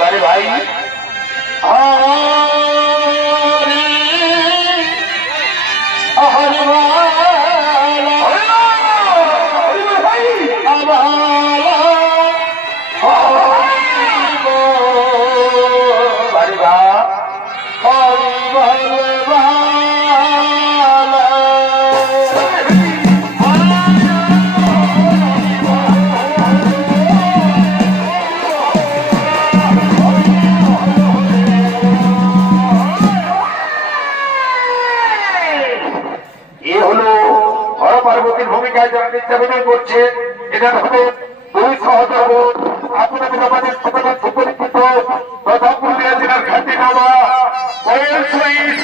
अरे भाई পার্বতীর ভূমিকায় যারা নিত্যাভিনয় করছে এখানে হবে দুই সহযোগ আপনাদের আমাদের সকলের সুপরিচিত তথা পুরুলিয়া জেলার খ্যাতি নামা কোয়েল শহীদ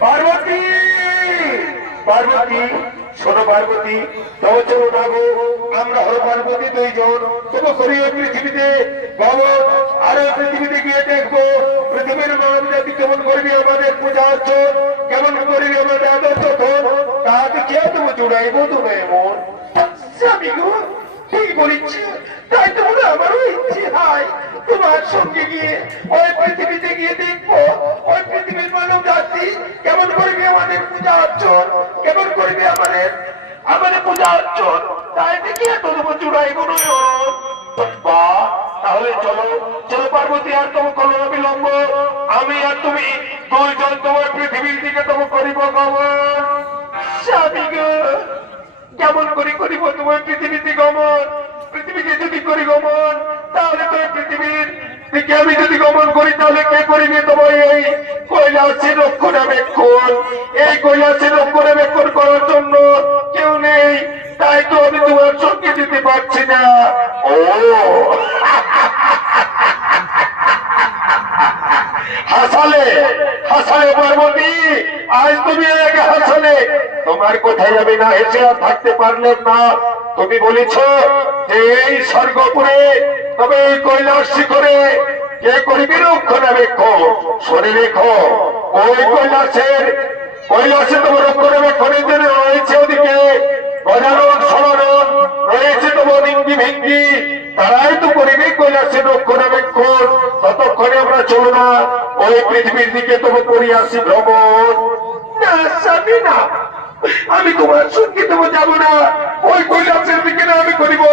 पार्वती पार्वती शोनो पार्वती तब चलो ना गो আমরা হলো পার্বতী দুইজন তবু করি পৃথিবীতে ভগবান আর পৃথিবীতে গিয়ে দেখবো পৃথিবীর মানব জাতি কেমন করবি আমাদের পূজা অর্চন কেমন করবি আমাদের আদর যত্ন তা দেখিয়া তুমি জুড়াইবো তুমি এমন স্বামী গো ঠিক বলিচ্ছি তাই তো বলে আমারও ইচ্ছে হয় তোমার সঙ্গে গিয়ে ওই পৃথিবীতে গিয়ে দেখবো ওই পৃথিবীর মানব জাতি কেমন করবি আমাদের পূজা অর্চন কেমন করবি আমাদের পূজা অর্চন তাই দেখিয়ে তোমাকে জুড়াইবো বা তাহলে চলো চলো পার্বতী আর তোমার কোনো অবিলম্ব আমি আর তুমি দুইজন তোমার পৃথিবীর দিকে তোমার করিব গমন স্বামী গো কেমন করি করিব তোমার পৃথিবীতে গমন পৃথিবীতে যদি করি গমন তাহলে তো পৃথিবীর দিকে আমি যদি গমন করি তাহলে কে করিবে তোমার এই কৈলাসের রক্ষণাবেক্ষণ এই কৈলাসের রক্ষণাবেক্ষণ করার জন্য কেউ নেই তাই তো আমি তোমার সঙ্গে দিতে পারছি না ও হাসালে হাসালে পার্বতী আজ তুমি একা হাসালে তোমার কোথায় আমি না হেসে আর থাকতে পারলে না তুমি বলেছ যে এই স্বর্গপুরে তবে এই কৈলাস শিখরে কে করিবি রক্ষণাবেক্ষণ শুনে রেখো ওই কৈলাসে তোমার রক্ষণাবেক্ষণের জন্য রয়েছে ওদিকে গজানন সমানন রয়েছে তোমার ইঙ্গি ভিঙ্গি তারাই তো করিবে কৈলাসের রক্ষণাবেক্ষণ ততক্ষণে আমরা চলো না ওই পৃথিবীর দিকে তোমার করি আসি ভ্রমণ না স্বামী না আমি তোমার সঙ্গে তোমার যাবো না ওই কৈলাসের দিকে না আমি করিব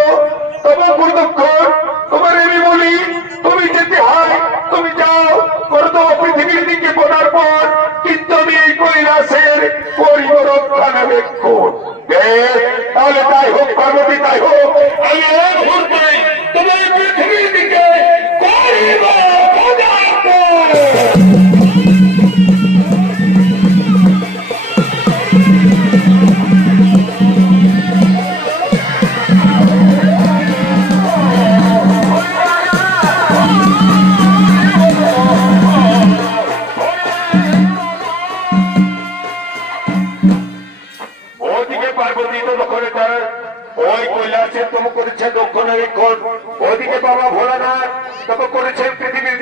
তোমার কতক্ষণ তোমার আমি বলি তুমি যেতে হয় তুমি যাও করো তো পৃথিবীর দিকে পড়ার পর কিন্তু আমি এই কৈলাসের করিব রক্ষণাবেক্ষণ তাহলে তাই হোক পার্বতী তাই হোক আমি এক মুহূর্তে তোমার পৃথিবীর দিকে করিব ওদিকে বাবা ভোলানাথ তবে করেছেন পৃথিবীর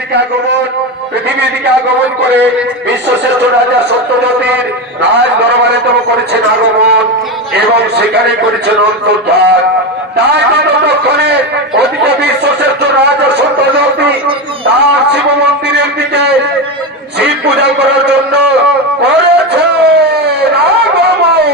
দিকে আগমন করে বিশ্বশ্রেষ্ঠ রাজা সত্যবতীর রাজ দরবারে তবে করেছেন আগমন এবং সেখানে করেছেন অন্তর্ধান। তাই ততক্ষণে ওদিকে বিশ্বশ্রেষ্ঠ রাজা সত্যবতী তার শিব মন্দিরের দিকে শিব পূজা করার জন্য করেছেন আগমন।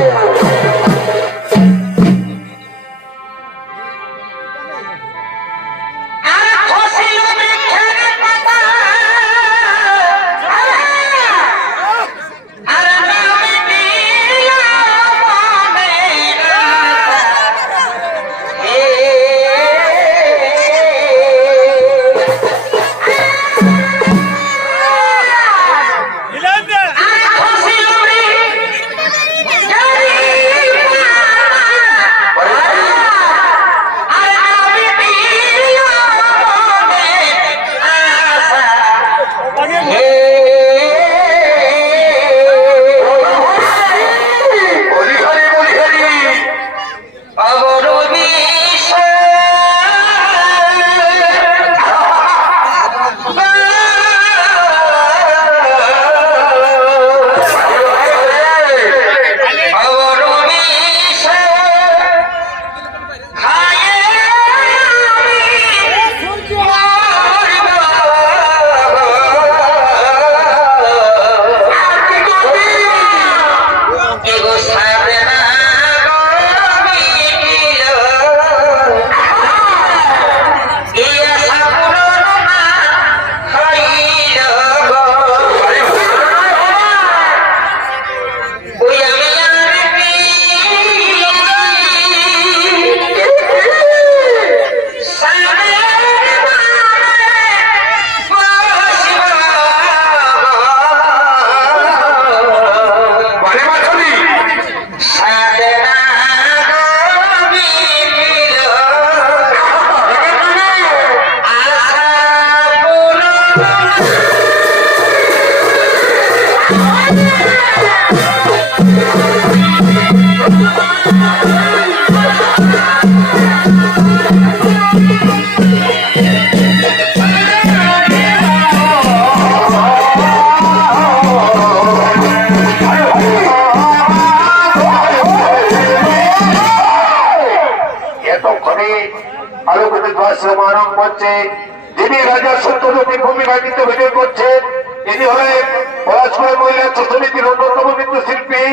যিনি রাজা সত্যবতীর ভূমিকা অভিনয় করছেন তিনি হলেন পলাশপুরের মহিলা সমিতির অন্যতম নৃত্যশিল্পী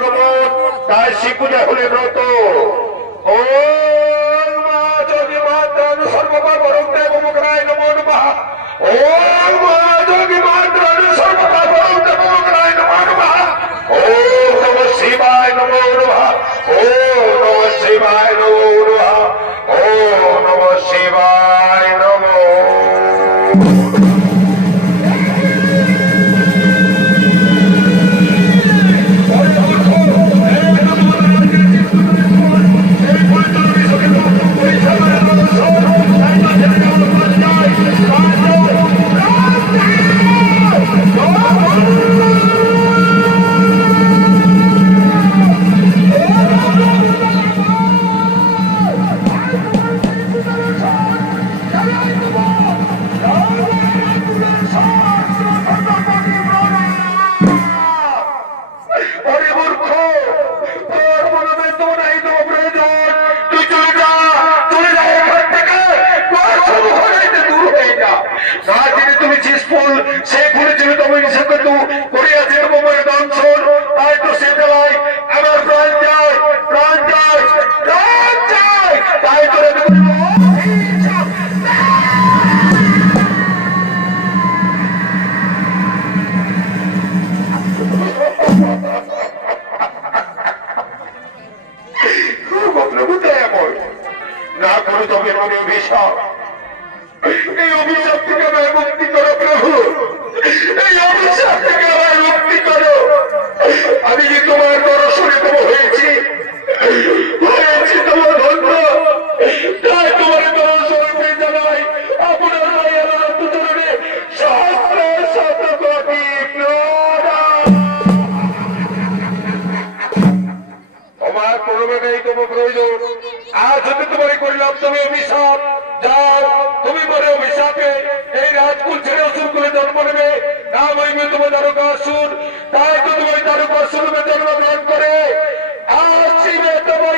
আগমন, তাই শিব পূজা হলে ব্রত। ও মা যোগী মাতৃ সর্বপাপরং দেবমুখরায় নমো নমঃ। ও মা যোগী মাতৃ সর্বপাপরং দেবমুখরায় নমো নমঃ। ওম নমঃ শিবায় নমো নমঃ। ওম নমঃ শিবায় নমো নমঃ। ওম নমঃ শিবায় নমঃ। না করে তবে মনে অভিশাপ, এই অভিশাপ থেকে আমায় মুক্তি করো প্রভু, এই অভিশাপ থেকে আমায় মুক্তি করো। আমি যে তোমার দর্শনে তোমার হয়েছি তোমার ধন্য, তাই তোমার দর্শনে জানাই আপনার মায়ের চরণে সহস্র শত কোটি প্রণাম। তোমার প্রণামে নেই তোমার প্রয়োজন, আজ হতে তোমার করলাম তুমি অভিশাপ, যাও তুমি পরে অভিশাপে এই রাজকুল ছেড়ে অসুর করে জন্ম নেবে, নাম হইবে তোমার দ্বারকাসুর। তাই তো তুমি দ্বারকাসুর জন্মগ্রহণ করে আসিবে তোমার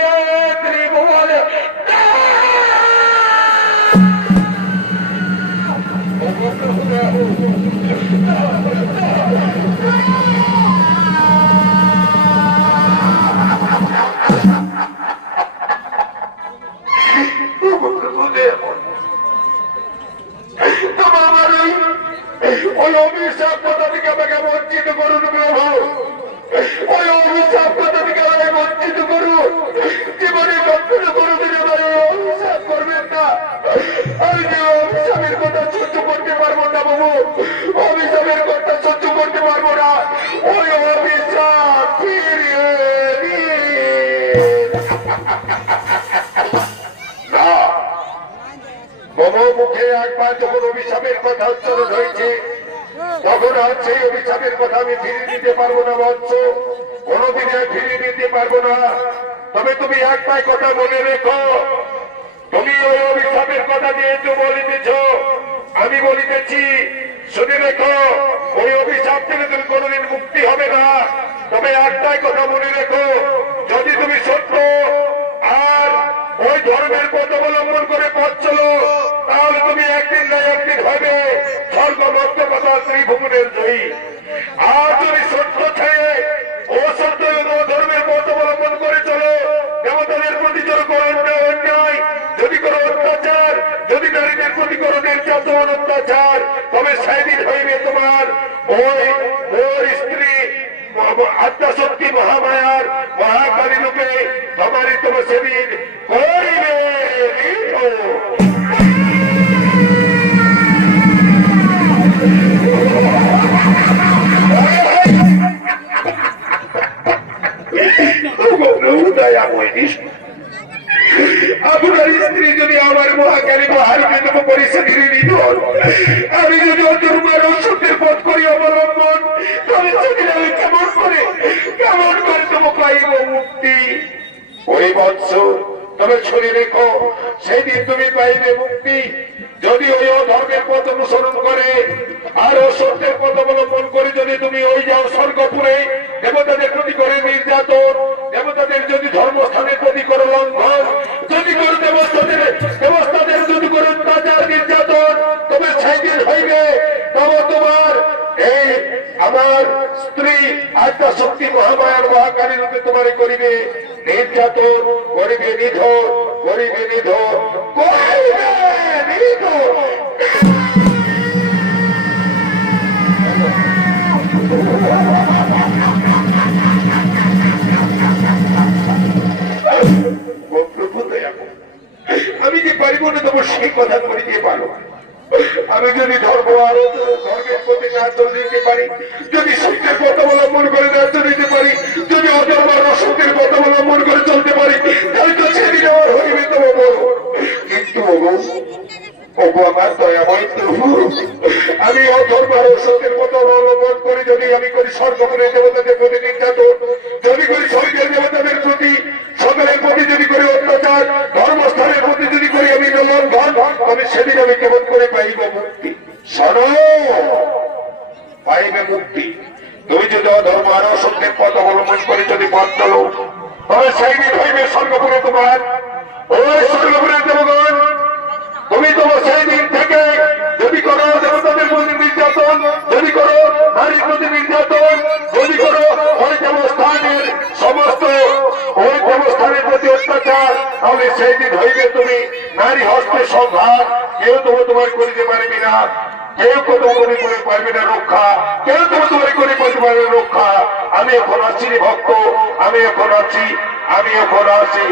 ত্রিভুবনে। ওই অভিশাপ কথা থেকে আমাকে বঞ্চিত করুন প্রভু, ওই অভিশাপ কথা থেকে আমাকে বঞ্চিত করুন। জীবনে কখনো কোনোদিন আমার অভিশাপ করবেন না। আমি যে অভিশাপের কথা সহ্য করতে পারবো না বাবু, অভিশাপের কথা সহ্য করতে পারবো না। ওই অভিশাপ ফিরিয়ে না। মম মুখে একবার যখন অভিশাপের কথা উচ্চারণ হয়েছে, তখন আর সেই অভিশাপের কথা আমি ফিরিয়ে দিতে পারবো না বৎস, কোনোদিনে ফিরিয়ে দিতে পারবো না। তবে তুমি একটাই কথা মনে রেখো, তুমি ওই অভিশাপের কথা যেহেতু বলিতেছ, আমি বলিতেছি, শুনে রেখো, ওই অভিশাপ থেকে তুমি কোনোদিন মুক্তি হবে না। তবে একটাই কথা মনে রেখো, যদি তুমি সত্য আর ওই ধর্মের পথ অবলম্বন করে পথ চলো, তাহলে তুমি একদিন না একদিন হবে স্বর্গমত্ত কথা ত্রিভুবনের জয়ী। আর তুমি সত্য ছেড়ে অসত্য এবং ধর্মের পথ অবলম্বন করে চলো, দেবতাদের প্রতি চলো অন্যায়, যদি কোনো অত্যাচার, যদি নারীদের প্রতি কোনো নির্যাতন অত্যাচার, তবে সেদিন হইবে তোমার ওই ওর স্ত্রী আত্মাশক্তি মহামায়ার মহাকালী রূপে তোমারই তোমার সেদিন করিবে। আপনার স্ত্রী যদি আমার মহাকালী মহারূপে পরিস্থিতি নিধন, আমি যদি অধর্মের অসত্যের পথ করি অবলম্বন, তবে সেদিন আমি কেমন করে তোমাকে পাইব মুক্তি। ওই বৎস তবে শুনে রেখো, সেদিন তুমি পাইবে মুক্তি যদি ওই অধর্মের পথ অনুসরণ করে আর অসত্যের পথ অবলম্বন করে যদি তুমি ওই যাও স্বর্গপুরে, দেবতাদের প্রতি করে নির্যাতন, দেবতাদের যদি ধর্মস্থানের প্রতি করে লঙ্ঘন, যদি করে দেবস্থাদের যদি করে অত্যাচার নির্যাতন, তবে সেদিন হইবে তবে তোমার এই আমার স্ত্রী আত্মা শক্তি মহামায়ার মহাকালী রূপে তোমার করিবে নির্যাতন, করিবে নিধন, করিবে নিধন, করিবে নিধন। আমি যে পারিব না তবু সেই কথা করে দিয়ে পারো। আমি যদি ধর্ম আরো ধর্মের প্রতি না চলতে পারি, যদি সত্যের পথ অবলম্বন করে না চলতে পারি, যদি অধর্ম অসত্যের পথ অবলম্বন করে চলতে পারি, তাহলে তো সেদিন আমার হইবে তবু বড়। কিন্তু আমার দয়াময় প্রভু, আমি অধর্ম আর অসত্যের পথ অবলম্বন করে যদি আমি করি স্বর্গপুরের দেবতাদের প্রতি নির্যাতন, যদি করি স্বর্গের দেবতাদের প্রতি সকলের প্রতি যদি করি অত্যাচার, ধর্মস্থানের প্রতি যদি করি আমি লঙ্ঘন, আমি সেদিন আমি কেমন করে পাইব মুক্তি? শোনো, পাইবে মুক্তি তুমি যদি অধর্ম আর অসত্যের পথ অবলম্বন করে যদি পথ চলো, তবে সেই দিন হইবে স্বর্গপুরে তোমার। ওই স্বর্গপুরের দেবগণ, তুমি তোমার সেই দিন থেকে যদি করো দেবতাদের প্রতি নির্যাতন, যদি করো নারীর প্রতি নির্যাতন, যদি করো ওই দেবস্থানের সমস্ত ওই দেবস্থানের প্রতি অত্যাচার, তাহলে সেই দিন হইবে তুমি নারী হস্তে সংঘাত। কেউ তোমার করিতে পারবি না, কেউ তোমার করে পারবে না রক্ষা, কেউ তোমার করে করতে পারবে রক্ষা। আমি এখন আছি ভক্ত, আমি এখন আছি, আমি এখন আছি।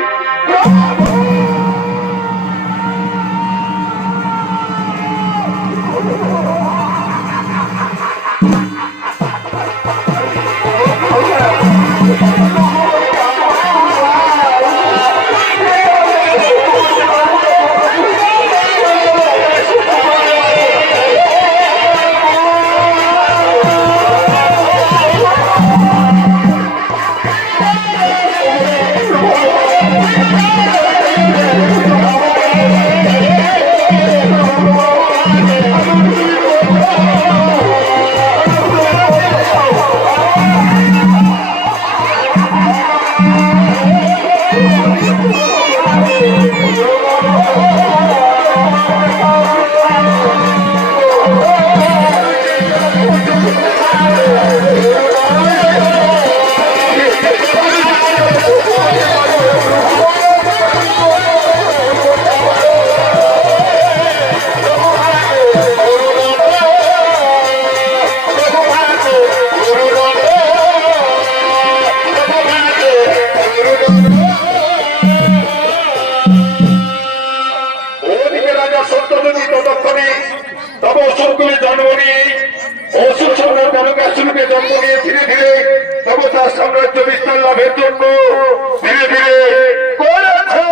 সাম্রাজ্য বিস্তার লাভের জন্য ধীরে ধীরে করেছে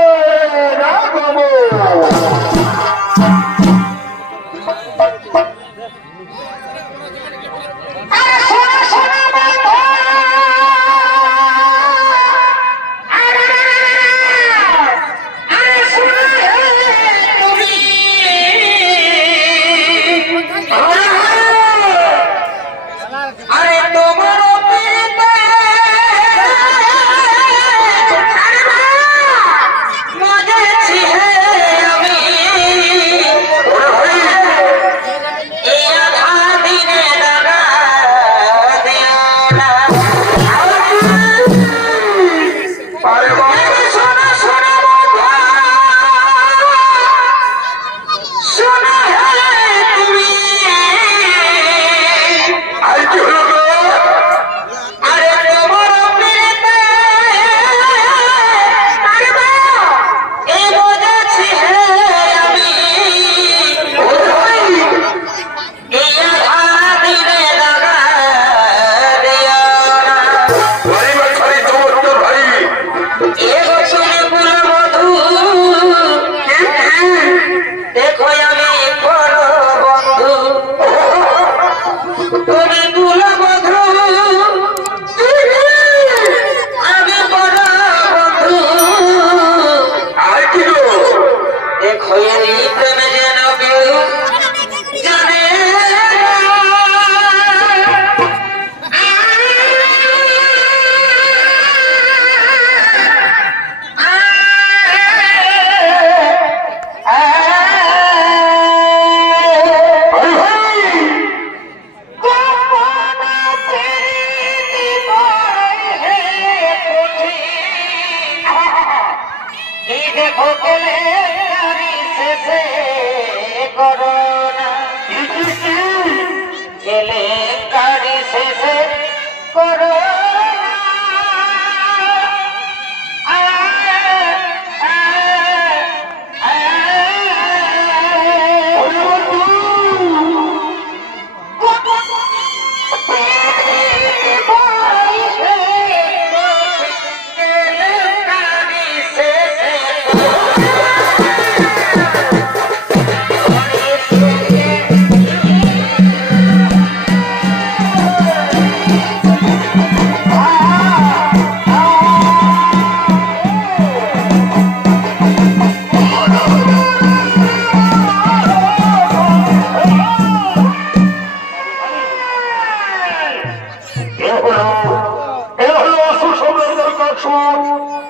সুর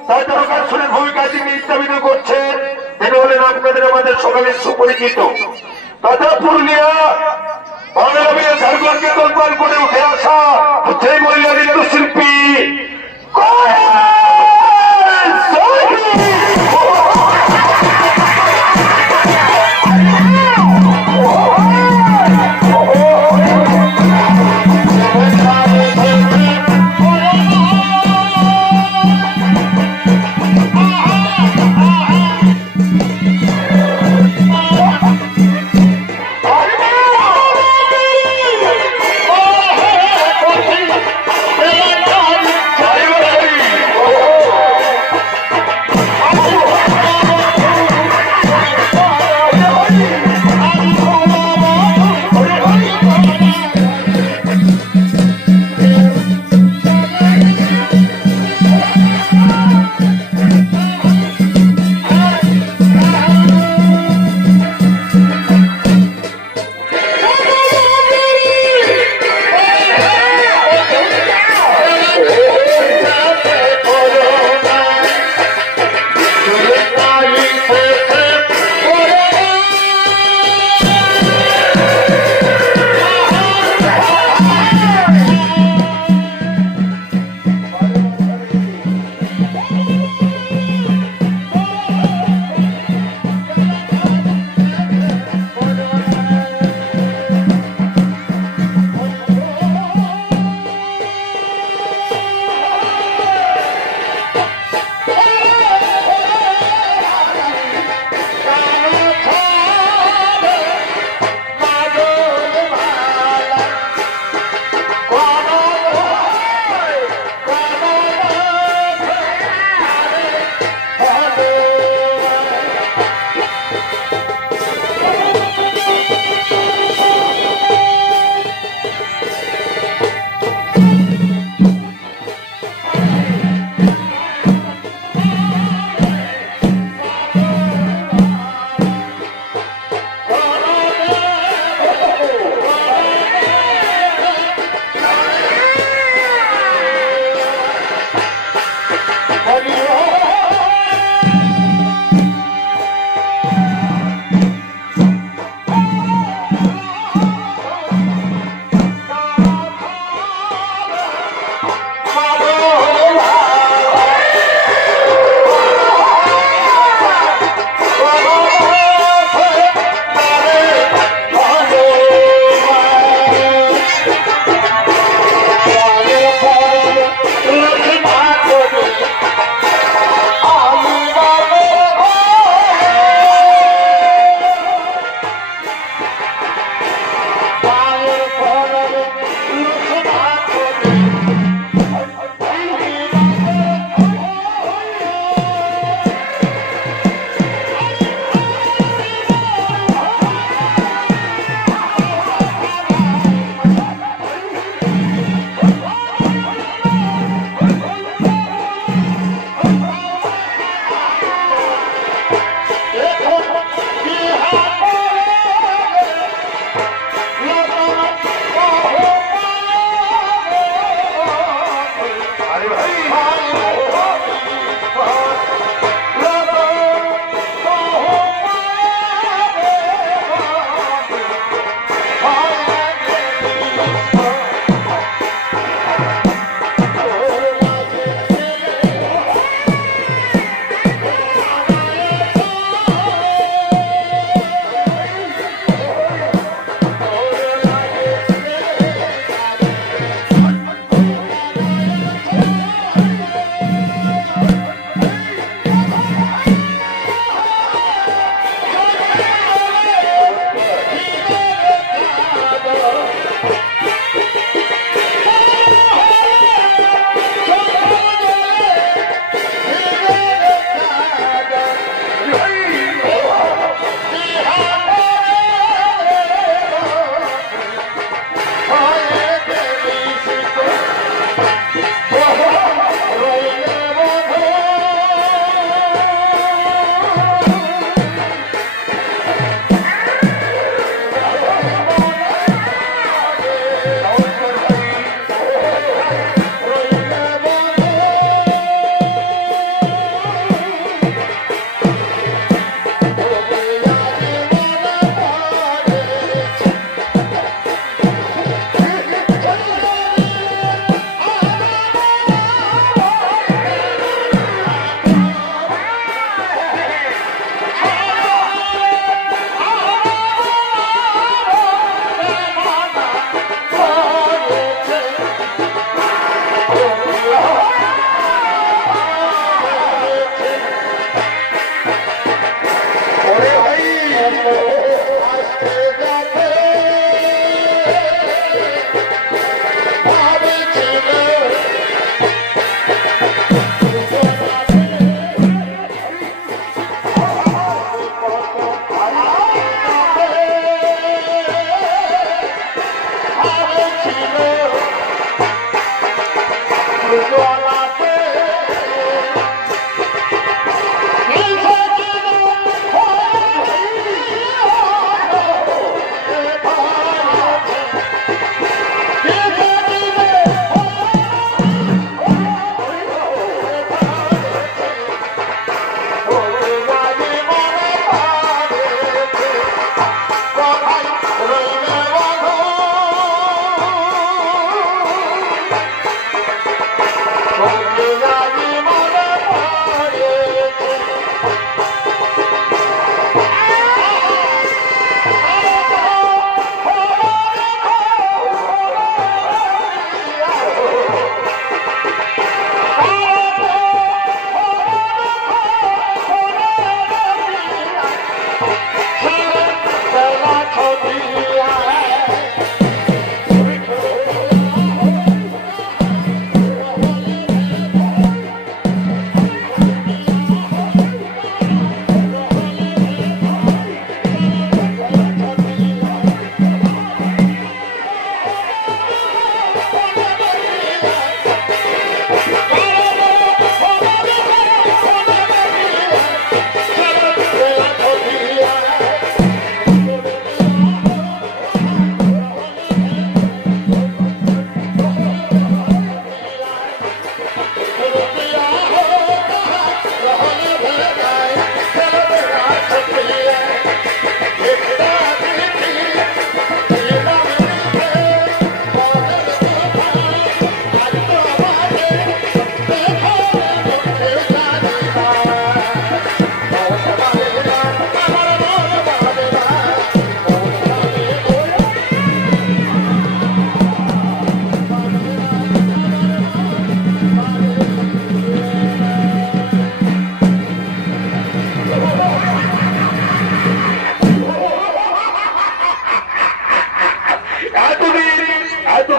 তাই দরকার সুরের ভূমিকায় যিনি স্থাপিত করছেন তিনি হলেন আপনাদের আমাদের সকালের সুপরিচিত তথা পুরুলিয়া বাংলা ঝাড়খণ্ডকে তোলপাড় করে উঠে আসা সেই মহিলা নৃত্যশিল্পী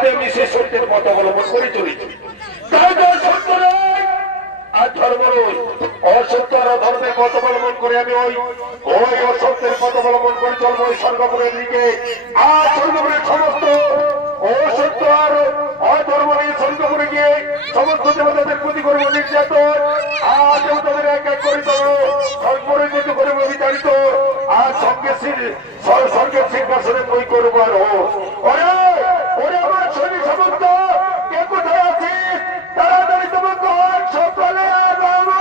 জন্য আমি সে সত্যের পথ অবলম্বন করে চলেছি। তাই তো সত্য নয় আর ধর্ম নয়, অসত্য আর ধর্মের পথ অবলম্বন করে আমি ওই অসত্যের পথ অবলম্বন করে চলবো ওই স্বর্গপুরের দিকে। আর স্বর্গপুরের সমস্ত অসত্য আর অধর্ম নিয়ে স্বর্গপুরে গিয়ে সমস্ত দেবতাদের প্রতি করবো নির্যাতন। আর দেবতাদের এক এক করে দেবো স্বর্গপুরের করে বিতাড়িত। আর স্বর্গের সিংহাসনে বই করবো আর ওরে আমার শরীর সমস্ত কে কোথায় আছিস তাড়াতাড়ি তোমাকে সকালে আগাবো।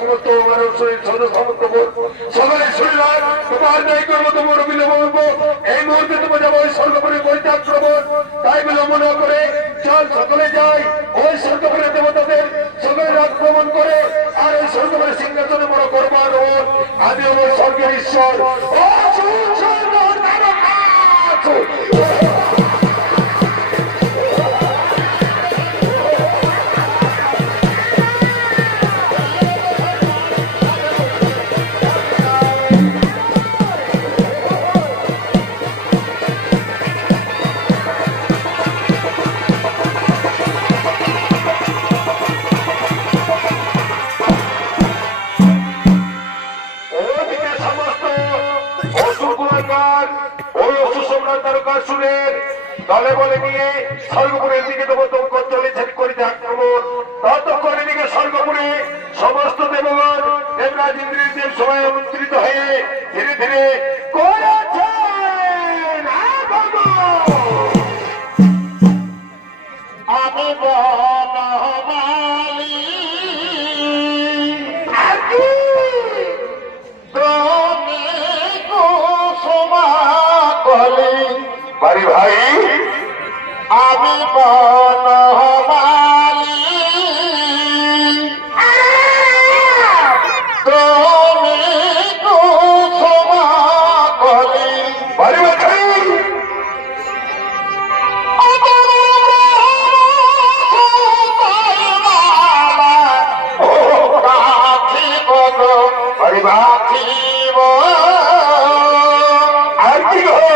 সমস্ত সকালের শরীর তোমার নাই করবো তোমার অভিনব বলবো এই মুহূর্তে তোমার যাবো ওই স্বর্গপুরে পরিত্যাগ করবো। তাই বিলম্ব না করে চল সকলে যাই ওই স্বর্গপুরের দেবতাদের সকলে আক্রমণ করে আর ওই স্বর্গপুরের সিংহাসনে বড় করবার আমি ওই স্বর্গের ঈশ্বর। দলে বলে নিয়ে স্বর্গপুরের দিকে দেবতম চলেছেন করিতে আক্রমণ। ততক্ষণ এদিকে স্বর্গপুরে সমস্ত দেবগণ দেবরাজ ইন্দ্রের দেব সবাই আমন্ত্রিত হয়ে ধীরে ধীরে আমি বাড়ি ভাই আমি বনমালী তুমি কুসুমা কলি বাড়ি ভাই বাড়ি বাঁচিব আর কি হো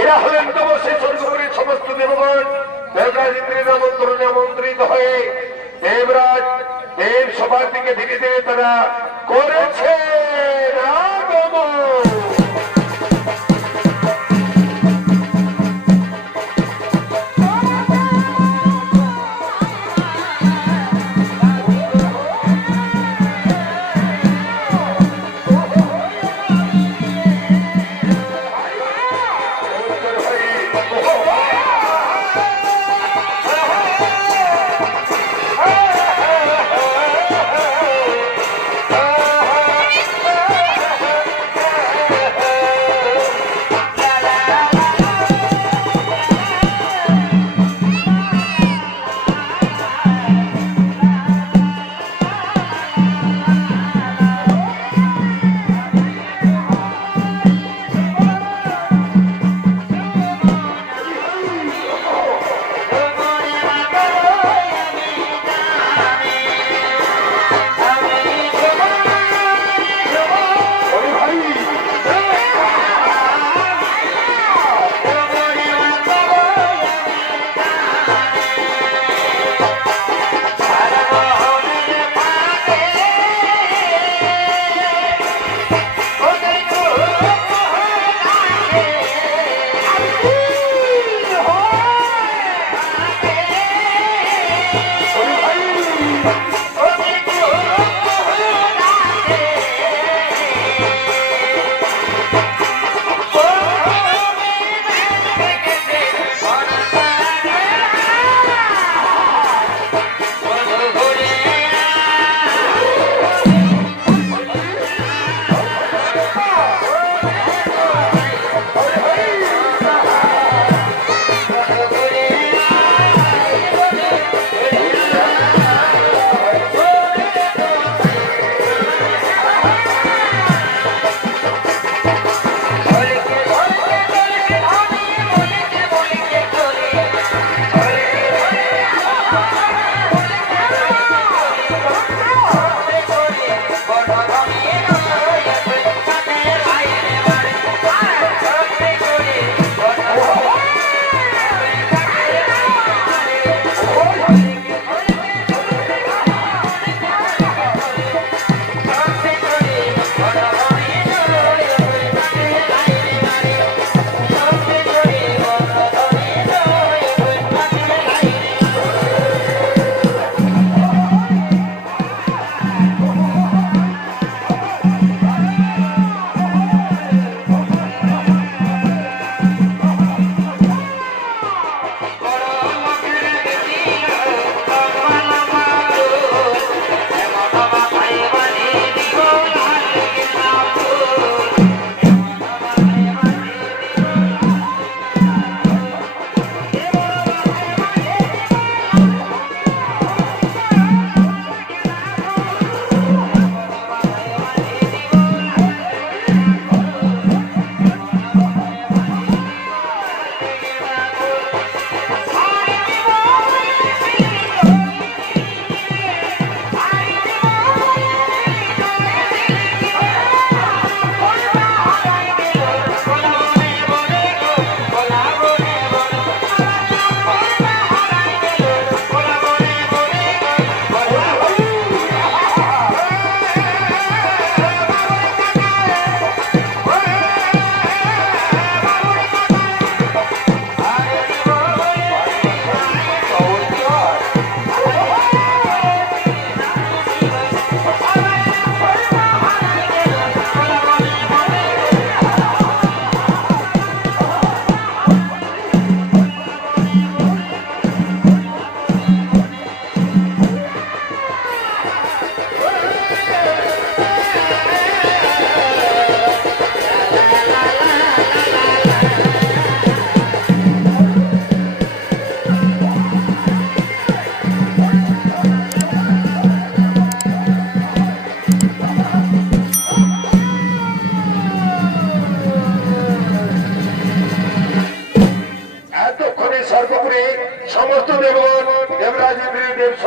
এরা হলেন সেই স্বর্গপুরের সমস্ত দেবগণ দেবরাজ ইন্দ্রের আমন্ত্রণে আমন্ত্রিত হয়ে দেবরাজ দেব সবার দিকে ধীরে ধীরে তারা করেছে আগমন।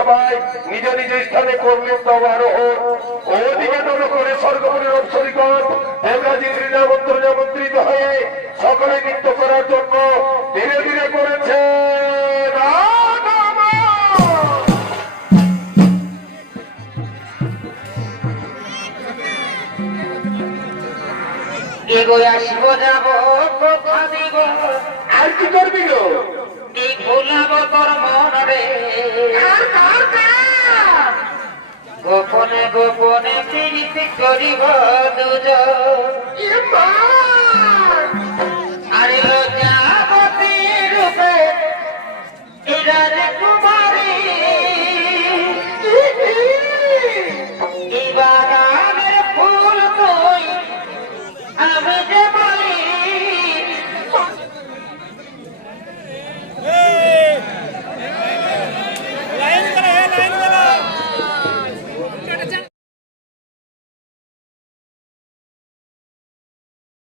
সবাই নিজ নিজ স্থানে করলেন তব আরোহণ। ওদিকে দল করে স্বর্গপুরীর অপসরিগণ দেবরাজি আমন্ত্রিত হয়ে সকলে নৃত্য করার জন্য ধীরে ধীরে করেছে। এগোয় আসব যাব কথা দিব আর কি করবি গো? এই ভুলাব তোর মনরে গোপনে গোপনে প্রীতি করিব দুজন।